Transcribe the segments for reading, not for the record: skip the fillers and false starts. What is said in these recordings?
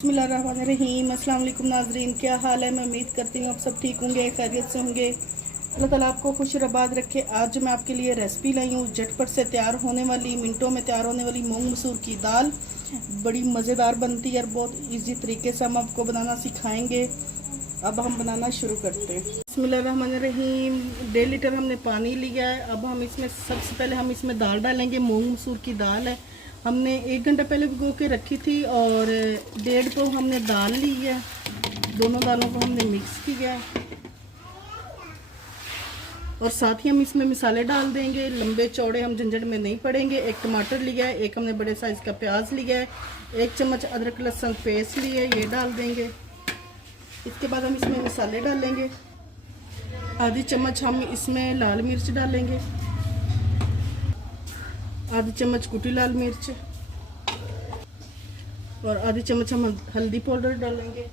बिस्मिल्लाहिर्रहमानिर्रहीम। अस्सलाम वालेकुम नाज़रीन, क्या हाल है। मैं उम्मीद करती हूँ आप सब ठीक होंगे, खैरियत से होंगे। अल्लाह ताला आपको खुश रबाद रखे। आज मैं आपके लिए रेसिपी लाई हूँ झटपट से तैयार होने वाली, मिनटों में तैयार होने वाली मूंग मसूर की दाल। बड़ी मज़ेदार बनती है और बहुत इजी तरीके से हम आपको बनाना सिखाएंगे। अब हम बनाना शुरू करते हैं। बिस्मिल्लाहिर्रहमानिर्रहीम। 1.5 लीटर हमने पानी लिया है। अब हम इसमें सबसे पहले हम इसमें दाल डालेंगे। मूंग मसूर की दाल है, हमने 1 घंटा पहले भिगो के रखी थी और 1.5 पाव हमने दाल ली है। दोनों दालों को हमने मिक्स किया है और साथ ही हम इसमें मसाले डाल देंगे। लंबे चौड़े हम झंझट में नहीं पड़ेंगे। 1 टमाटर लिया है, 1 हमने बड़े साइज़ का प्याज लिया है, 1 चम्मच अदरक लहसुन पेस्ट लिया है, ये डाल देंगे। इसके बाद हम इसमें मसाले डालेंगे। आधी चम्मच हम इसमें लाल मिर्च डालेंगे, आधी चम्मच कुटी लाल मिर्च और आधी चम्मच हम हल्दी पाउडर डालेंगे।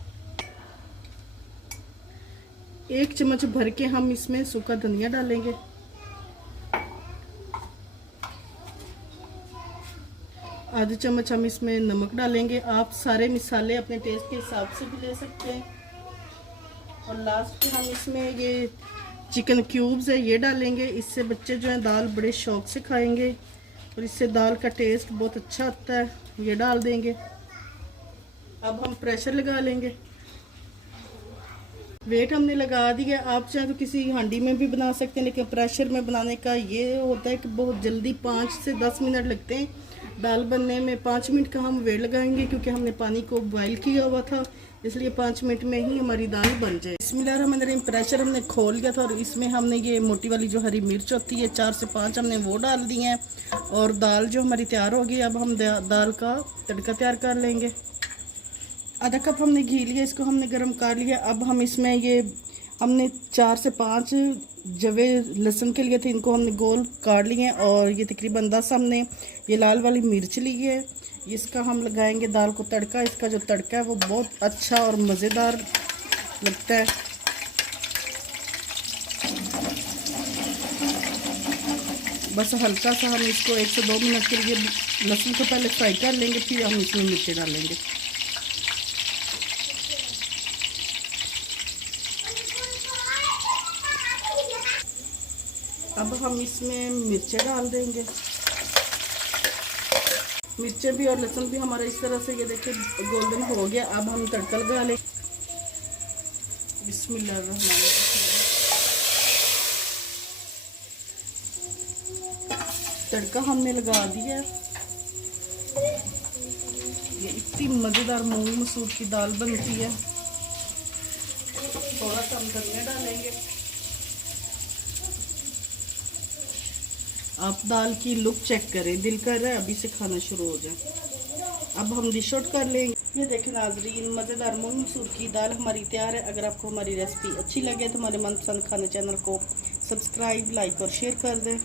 1 चम्मच भर के हम इसमें सूखा धनिया डालेंगे। आधी चम्मच हम इसमें नमक डालेंगे। आप सारे मसाले अपने टेस्ट के हिसाब से भी ले सकते हैं। और लास्ट में हम इसमें ये चिकन क्यूब्स है, ये डालेंगे। इससे बच्चे जो हैं दाल बड़े शौक से खाएंगे और इससे दाल का टेस्ट बहुत अच्छा आता है। ये डाल देंगे। अब हम प्रेशर लगा लेंगे। वेट हमने लगा दिया। आप चाहे तो किसी हांडी में भी बना सकते हैं, लेकिन प्रेशर में बनाने का ये होता है कि बहुत जल्दी 5 से 10 मिनट लगते हैं दाल बनने में। 5 मिनट का हम वेट लगाएंगे क्योंकि हमने पानी को बॉईल किया हुआ था, इसलिए 5 मिनट में ही हमारी दाल बन जाए। बिस्मिल्लाहिर्रहमानिर्रहीम। प्रेशर हमने खोल दिया था और इसमें हमने ये मोटी वाली जो हरी मिर्च होती है 4 से 5 हमने वो डाल दी हैं और दाल जो हमारी तैयार होगी। अब हम दाल का तड़का तैयार कर लेंगे। आधा कप हमने घी लिया, इसको हमने गर्म कर लिया। अब हम इसमें ये हमने 4 से 5 जवे लहसुन के लिए थे, इनको हमने गोल काट लिए और ये तकरीबन 10 हमने ये लाल वाली मिर्च ली है। इसका हम लगाएंगे दाल को तड़का। इसका जो तड़का है वो बहुत अच्छा और मज़ेदार लगता है। बस हल्का सा हम इसको 1 से 2 मिनट के लिए लहसुन को पहले फ्राई कर लेंगे, फिर हम इसमें मिर्चें डालेंगे। अब हम इसमें मिर्चें डाल देंगे। मिर्चें भी और लहसुन भी हमारा इस तरह से ये देखिए गोल्डन हो गया। अब हम तड़का लगा लें। बिस्मिल्लाहिर्रहमानिर्रहीम। तड़का हमने लगा दिया। ये इतनी मज़ेदार मूंग मसूर की दाल बनती है। थोड़ा सा हम धनिया डालेंगे। आप दाल की लुक चेक करें, दिल कर रहा है अभी से खाना शुरू हो जाए। अब हम डिश आउट कर लेंगे। ये देखें नाजरीन, मज़ेदार मूंग मसूर की दाल हमारी तैयार है। अगर आपको हमारी रेसिपी अच्छी लगे तो हमारे मनपसंद खाने चैनल को सब्सक्राइब, लाइक और शेयर कर दें।